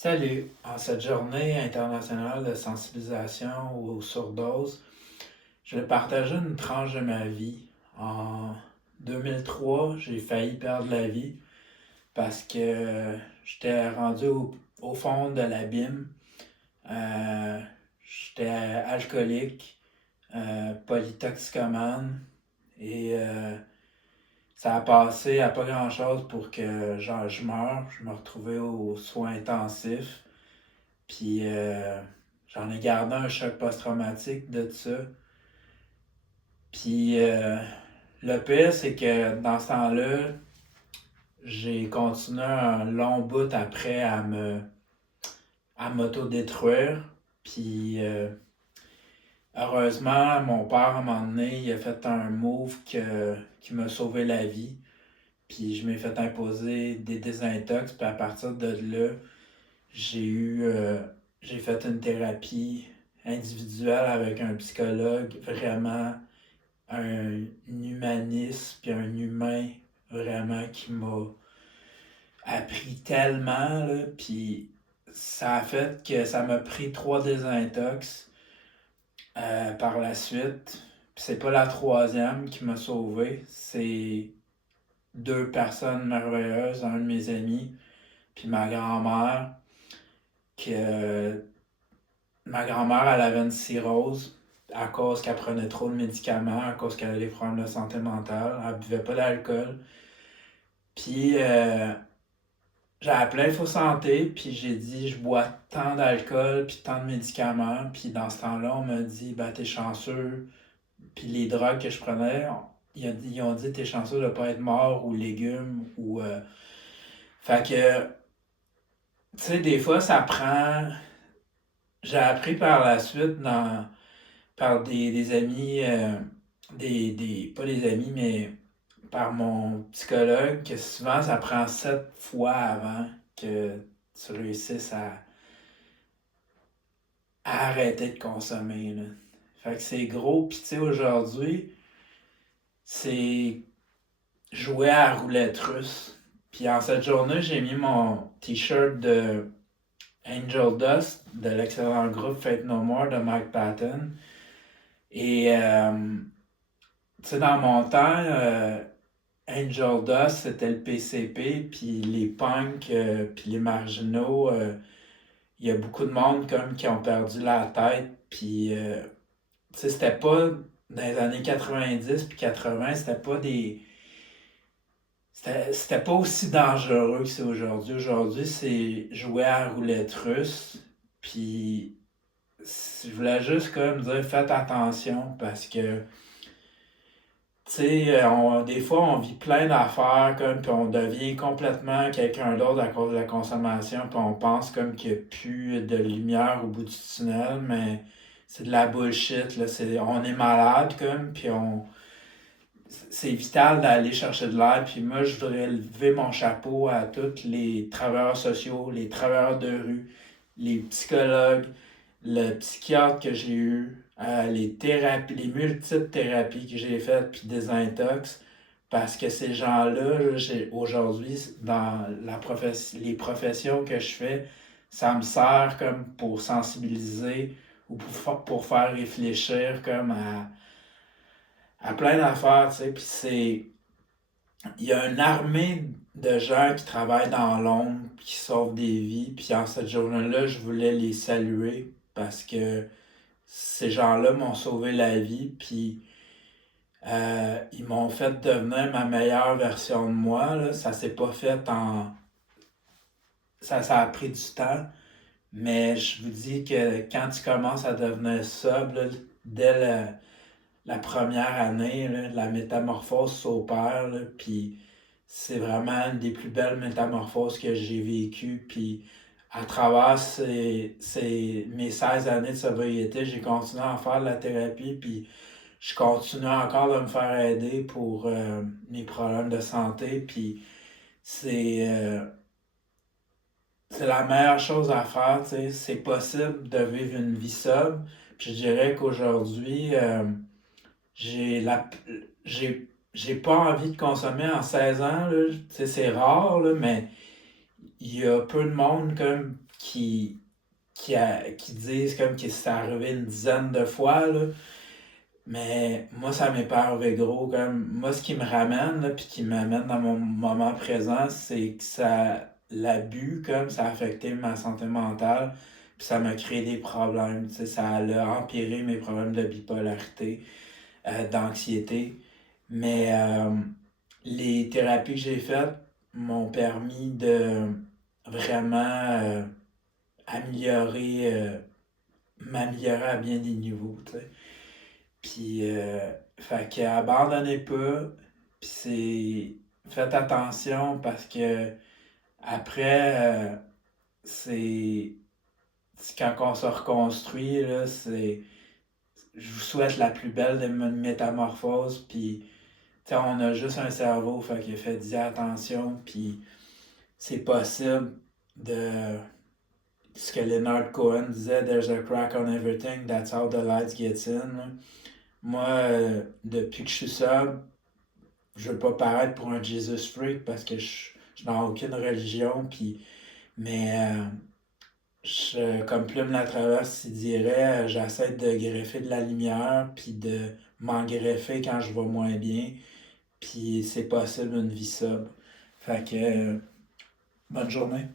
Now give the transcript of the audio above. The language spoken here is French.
Salut! En cette journée internationale de sensibilisation aux surdoses, je vais partager une tranche de ma vie. En 2003, j'ai failli perdre la vie parce que j'étais rendu au fond de l'abîme. Euh, J'étais alcoolique, polytoxicomane et ça a passé à pas grand-chose pour que genre, je meure. Je me retrouvais aux soins intensifs. Puis j'en ai gardé un choc post-traumatique de ça. Puis le pire, c'est que dans ce temps-là, j'ai continué un long bout après à m'auto-détruire. Puis heureusement, mon père, à un moment donné, il a fait un move qui m'a sauvé la vie. Puis je m'ai fait imposer des désintox. Puis à partir de là, j'ai eu j'ai fait une thérapie individuelle avec un psychologue, vraiment un humaniste puis un humain vraiment qui m'a appris tellement là, puis ça a fait que ça m'a pris 3 désintox par la suite. Puis c'est pas la troisième qui m'a sauvé, c'est 2 personnes merveilleuses, un de mes amis puis ma grand-mère que ma grand-mère, elle avait une cirrhose à cause qu'elle prenait trop de médicaments, à cause qu'elle avait des problèmes de santé mentale. Elle buvait pas d'alcool. Puis j'ai appelé Info Santé, puis j'ai dit je bois tant d'alcool, puis tant de médicaments. Puis dans ce temps-là, on m'a dit ben t'es chanceux. Puis les drogues que je prenais, ils ont dit t'es chanceux de pas être mort ou légumes ou. Fait que, tu sais, des fois ça prend. J'ai appris par la suite par des amis, pas des amis, mais par mon psychologue, que souvent ça prend 7 fois avant que tu réussisses à arrêter de consommer, là. Fait que c'est gros, pis tu sais, aujourd'hui, c'est jouer à la roulette russe. Puis en cette journée, j'ai mis mon t-shirt de Angel Dust, de l'excellent groupe Fate No More de Mike Patton. Et tu sais, dans mon temps, Angel Dust, c'était le PCP, puis les punks, puis les marginaux, il y a beaucoup de monde comme qui ont perdu la tête, puis tu sais, c'était pas dans les années 90 puis 80, c'était pas des. C'était pas aussi dangereux que c'est aujourd'hui. Aujourd'hui, c'est jouer à la roulette russe, puis je voulais juste comme dire faites attention parce que tu sais, des fois, on vit plein d'affaires, comme, puis on devient complètement quelqu'un d'autre à cause de la consommation, puis on pense comme qu'il n'y a plus de lumière au bout du tunnel, mais c'est de la bullshit, là. On est malade, comme, c'est vital d'aller chercher de l'aide, puis moi, je voudrais lever mon chapeau à tous les travailleurs sociaux, les travailleurs de rue, les psychologues, le psychiatre que j'ai eu, les thérapies, les multiples thérapies que j'ai faites, puis des intox, parce que ces gens-là, là, aujourd'hui, dans les professions que je fais, ça me sert comme pour sensibiliser ou pour faire réfléchir comme à plein d'affaires, tu sais, puis il y a une armée de gens qui travaillent dans l'ombre, qui sauvent des vies, puis en cette journée-là, je voulais les saluer parce que ces gens-là m'ont sauvé la vie, puis ils m'ont fait devenir ma meilleure version de moi, là. Ça s'est pas fait en. Ça a pris du temps, mais je vous dis que quand tu commences à devenir sobre, là, dès la première année, là, la métamorphose s'opère, là, puis c'est vraiment une des plus belles métamorphoses que j'ai vécues. Puis à travers mes 16 années de sobriété, j'ai continué à faire de la thérapie, puis je continue encore de me faire aider pour mes problèmes de santé. Puis c'est euh, c'est la meilleure chose à faire, tu sais. C'est possible de vivre une vie sobre. Puis je dirais qu'aujourd'hui, j'ai la j'ai pas envie de consommer en 16 ans, là. Tu sais, c'est rare, là, mais il y a peu de monde comme qui, qui disent comme que c'est arrivé une dizaine de fois, là. Mais moi, ça m'est pas arrivé gros. Comme, moi, ce qui me ramène, là, puis qui m'amène dans mon moment présent, c'est que l'abus, comme, ça a affecté ma santé mentale, puis ça m'a créé des problèmes. Tu sais, ça a empiré mes problèmes de bipolarité, d'anxiété. Mais les thérapies que j'ai faites m'ont permis de vraiment améliorer, m'améliorer à bien des niveaux, tu sais. Puis, fait que abandonnez pas, puis faites attention parce que après, c'est, quand on se reconstruit, là, je vous souhaite la plus belle des métamorphoses, puis, tu sais, on a juste un cerveau, fait que faites-y attention, puis c'est possible de, ce que Leonard Cohen disait, There's a crack on everything, that's how the light gets in, là. Moi, depuis que je suis sobre, je veux pas paraître pour un Jesus freak parce que je n'ai aucune religion, puis, mais comme Plume la Traverse il dirait, j'essaie de greffer de la lumière, puis de m'en greffer quand je vais moins bien, puis c'est possible une vie sobre. Fait que, bonne journée.